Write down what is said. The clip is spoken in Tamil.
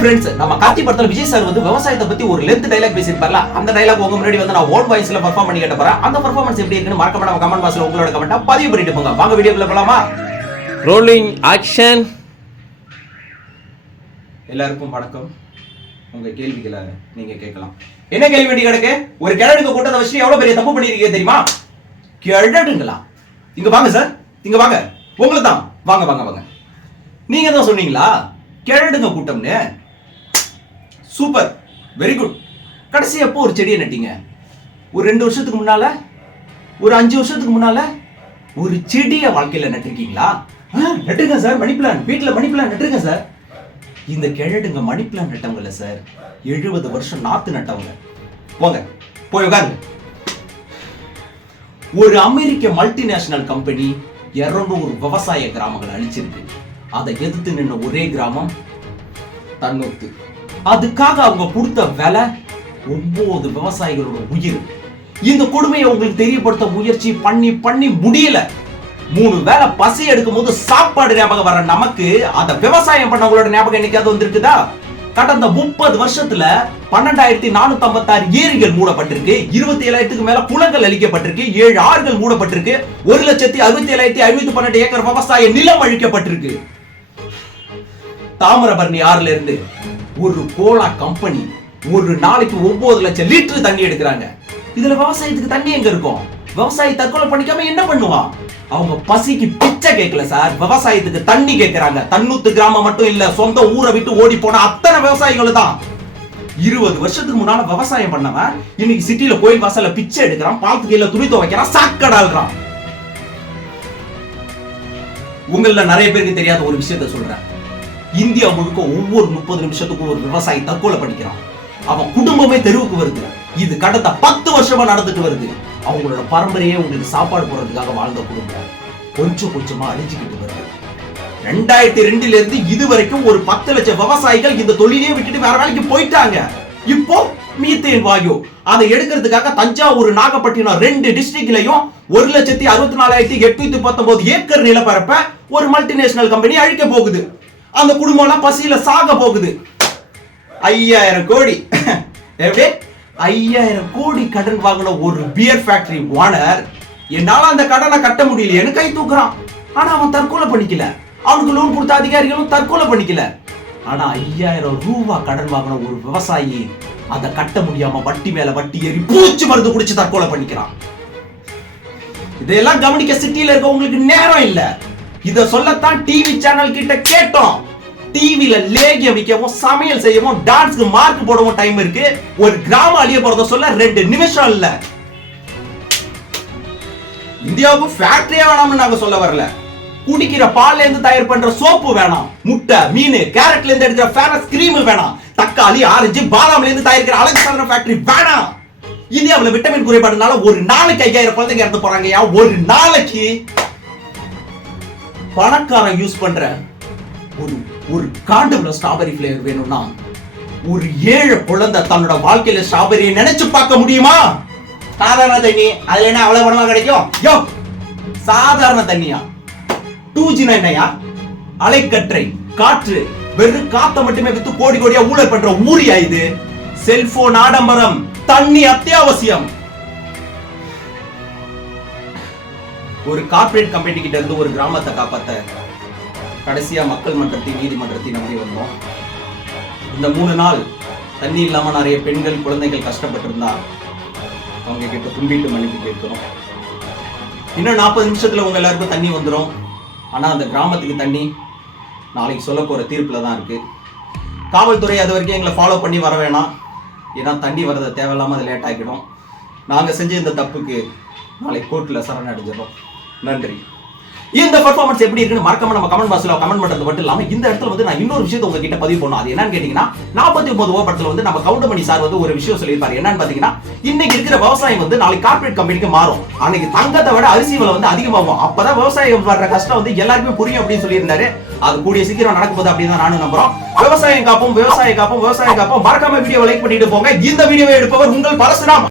ஃப்ரெண்ட்ஸ், நம்ம கார்த்தி படத்துல விஜய் சார் வந்து விவசாயத்தை பத்தி ஒரு லென்த் டயலாக் பேசியிருப்பார்ல, அந்த டயலாக் உங்க முன்னாடி வந்து நான் ஓன் வாய்ஸ்ல பெர்ஃபார்ம் பண்ணி கேட்ட போறேன். அந்த பெர்ஃபார்மன்ஸ் எப்படி இருக்குன்னு மறக்காம நம்ம கமெண்ட் பாக்ஸ்ல உங்களோட கமெண்ட்டா பதிவு பண்ணிட்டு போங்க. வாங்க வீடியோக்குள்ள போலாமா? Rolling action. எல்லாருக்கும் வணக்கம். உங்க கேள்விகளை நீங்க கேட்கலாம். என்ன கேள்வி கிடக்கு? ஒரு கிழடுங்க கூட்டத்தை வச்சு எவ்வளவு பெரிய தப்பு பண்ணிருக்கீங்க தெரியுமா? கிழடுங்களா? இங்க வாங்க சார், இங்க வாங்க. உங்களுக்கு தான். வாங்க வாங்க வாங்க. நீங்க தான் சொன்னீங்களா கிழடுங்க கூட்டம்னு? Super, very good. கடைசி எப்போ ஒரு செடியை நட்டீங்க? ஒரு 2 வருஷத்துக்கு முன்னால, ஒரு 5 வருஷத்துக்கு முன்னால ஒரு செடியை வாழ்க்கையில நட்டிருக்கீங்களா? நட்டுருங்க சார், மணி பிளான். வீட்டுல மணி பிளான் நட்டுருங்க சார். இந்த கிழடுங்க மணி பிளான் நட்டவங்கல்ல சார், 70 வருஷம் நாத்து நட்டவங்க. போங்க போய் உட்காருங்க. ஒரு அமெரிக்க மல்டிநேஷனல் கம்பெனி 200 விவசாய கிராமங்களை அழிச்சிருக்கு. அதை எதிர்த்து நின்ன ஒரே கிராமம் தன்னொத்து. அதுக்காக அவங்க கொடுத்த விலை 9 விவசாயிகளோட உயிர். இந்த கொடுமையை உங்களுக்கு தெரியப்படுத்த முயற்சி பண்ணி பண்ணி முடியல. 3 வேளை பசி எடுக்கும் போது சாப்பாடு ஞாபகம் வர நமக்கு அந்த விவசாயம் பண்ணவங்களோட ஞாபகம் என்னைக்காவது வந்திருக்குதா? கடந்த 30 வருஷத்துல 12,456 ஏரிகள் மூடப்பட்டிருக்கு, 27,000க்கு மேல குளங்கள் அழிக்கப்பட்டிருக்கு, 7 ஆறுகள் மூடப்பட்டிருக்கு, 1,67,512 ஏக்கர் விவசாய நிலம் அழிக்கப்பட்டிருக்கு. தாமிரபரணி ஆறுல இருந்து ஒரு கோலா கம்பெனி ஒரு நாளைக்கு 9 லட்சம் லிட்டர் தண்ணி எடுக்கிறாங்க. இதுல விவசாயத்துக்கு தண்ணி எங்க இருக்கும்? விவசாயி தற்கொலை பண்ணிக்காம என்ன பண்ணுவான்? அவங்க பசிக்கு பிச்சை கேட்கல சார், விவசாயத்துக்கு தண்ணி கேட்கிறாங்க. தன்னூத்து கிராமம் மட்டும் இல்ல, சொந்த ஊரை விட்டு ஓடி போன அத்தனை விவசாயிகள் தான். 20 வருஷத்துக்கு முன்னால விவசாயம் பண்ணவன் இன்னைக்கு சிட்டில கோயில் வாசல்ல பிச்சை எடுக்கிறான், பாலத்து கீழ துணி துவைக்கிறான், சாக்கடாள்றான். உங்கள நிறைய பேருக்கு தெரியாத ஒரு விஷயத்த சொல்றேன். இந்தியா முழுக்க ஒவ்வொரு 30 நிமிஷத்துக்கும் ஒரு விவசாயி தற்கொலை பண்ணிக்கிறான். அவன் குடும்பமே தெருவுக்கு வருது. இது கடந்த 10 வருஷமா நடந்துட்டு வருது. அவங்களோட பரம்பரையே உங்களுக்கு சாப்பாடு போடுறதுக்காக வாழ்ந்த குடும்பம் கொஞ்சம் கொஞ்சமா அழிஞ்சுக்கிட்டு வருது. 2002ல இருந்து இது வரைக்கும் ஒரு 10 லட்சம் விவசாயிகள் இந்த தொழிலையே விட்டுட்டு வேற வேலைக்கு போயிட்டாங்க. இப்போ மீத்தேன் வாயு அதை எடுக்கிறதுக்காக தஞ்சாவூர், நாகப்பட்டினம் 2 டிஸ்ட்ரிக்ட்லயும் 1,64,819 ஏக்கர் நிலப்பரப்ப ஒரு மல்டிநேஷனல் கம்பெனி அழிக்க போகுது. அந்த குடும்பம் எல்லாம் பசியில சாக போகுது. 5000 கோடி எப்படி 5000 கோடி கடன் வாங்கின ஒரு பியர் ஃபேக்டரி ஓனர் என்னால அந்த கடனை கட்ட முடியல கை தூக்குறான். ஆனா அவன் தற்கொலை பண்ணிக்கல. அவனுக்கு லோன் கொடுத்த அதிகாரிகளும் தற்கொலை பண்ணிக்கல. ஆனா 5000 ரூபாய் கடன் வாங்கின ஒரு விவசாயி அதை கட்ட முடியாம வட்டி மேல வட்டி ஏறி பூச்சி மருந்து குடிச்சு தற்கொலை பண்ணிக்கிறான். இதெல்லாம் கவனிக்க சிட்டில இருக்கவங்களுக்கு நேரம் இல்ல. இத சொல்லத்தான் டிவி சேனல் கிட்ட கேட்டோம். டிவில லேகியம் விக்கவும், சமையல் செய்யவும், டான்ஸ்க்கு மார்க் போடவும் டைம் இருக்கு. ஒரு கிராமம் அழிய போறத சொல்ல 2 நிமிஷம் இல்ல. இந்தியாவுக்கு ஃபேக்டரியே வேணாம்னு நாங்க சொல்ல வரல. குடிக்கிற பால்ல இருந்து தயார் பண்ற சோப்பு வேணாம், முட்டை, மீன், கேரட்ல இருந்து எடுக்கிற ஃபேரஸ் கிரீம் வேணாம், தக்காளி, ஆரஞ்சு, பாதாம்ல இருந்து தயாரிக்கிற அழகு சாதன ஃபேக்டரி வேணாம். இந்தியாவுல விட்டமின் குறைபாடுனால ஒரு நாளைக்கு 5000 குழந்தைங்க இறந்து போறாங்க. ஒரு நாளைக்கு பணக்காரன் யூஸ் பண்ற ஒரு காண்டம்ல ஸ்ட்ராபெரி ஃபிளேவர் வேணும்னா ஒரு 7 குழந்தை தன்னோட வாழ்க்கையில ஸ்ட்ராபெரியை நினைச்சு பார்க்க முடியுமா? சாதாரண தண்ணி அதுல என்ன அவ்வளவு பணமா கிடைக்கும்? யோ, சாதாரண தண்ணியா? 2G என்னையா? அலைக்கற்றை, காற்று, வெறும் காத்த மட்டுமே வித்து கோடி கோடியா ஊழல் பண்ற ஊரியா இது? செல்போன் ஆடம்பரம், தண்ணி அத்தியாவசியம். ஒரு கார்ப்பரேட் கம்பெனி கிட்ட இருந்து ஒரு கிராமத்தை காப்பாத்த கடைசியா மக்கள் மன்றத்தை, நீதிமன்றத்தை நம்பி வந்தோம். இந்த 3 நாள் தண்ணி இல்லாம நிறைய பெண்கள், குழந்தைகள் கஷ்டப்பட்டிருந்தா அவங்க கிட்ட கும்பிட்டு மன்னிப்பு கேட்கிறோம். இன்னும் 40 நிமிஷத்துல உங்க எல்லாருக்கும் தண்ணி வந்துடும். ஆனா அந்த கிராமத்துக்கு தண்ணி நாளைக்கு சொல்ல போற தீர்ப்புல தான் இருக்கு. காவல்துறை அது வரைக்கும் எங்களை ஃபாலோ பண்ணி வர வேணாம். ஏன்னா தண்ணி வரதை தேவையில்லாம அது லேட் ஆகிடும். நாங்க செஞ்ச இந்த தப்புக்கு நாளைக்கு கோர்ட்ல சரணடைஞ்சிடும். நன்றி. இந்த பெர்ஃபார்மன்ஸ் எப்படி இருக்குன்னு மறக்காம நம்ம கமெண்ட் பாக்ஸ்ல கமெண்ட் பண்றது மட்டும் இல்லாம இந்த இடத்துல வந்து நான் இன்னொரு விஷயத்தை உங்ககிட்ட பதிவு பண்ணணும். அது என்னன்னு கேட்டீங்கன்னா 49 படத்துல வந்து நம்ம கவுண்டமணி சார் வந்து ஒரு விஷயம் சொல்லியிருப்பாரு. என்னன்னு பாத்தீங்கன்னா, இன்னைக்கு இருக்கிற விவசாயம் வந்து நாளைக்கு கார்ப்பரேட் கம்பெனிக்கு மாறும். அன்னைக்கு தங்கத்தை விட அரிசி விலை வந்து அதிகமாகும். அப்பதான் விவசாயம் வர்ற கஷ்டம் வந்து எல்லாருக்குமே புரியும் அப்படின்னு சொல்லியிருந்தாரு. அது கூடிய சீக்கிரம் நடக்கும்போது அப்படின்னு தான் நானும் நம்புறோம். விவசாயம் காப்போம், விவசாயம் காப்போம், விவசாயம் காப்போம். மறக்காம வீடியோ லைக் பண்ணிட்டு போங்க. இந்த வீடியோவை எடுப்பவர் உங்கள் பரசுராம்.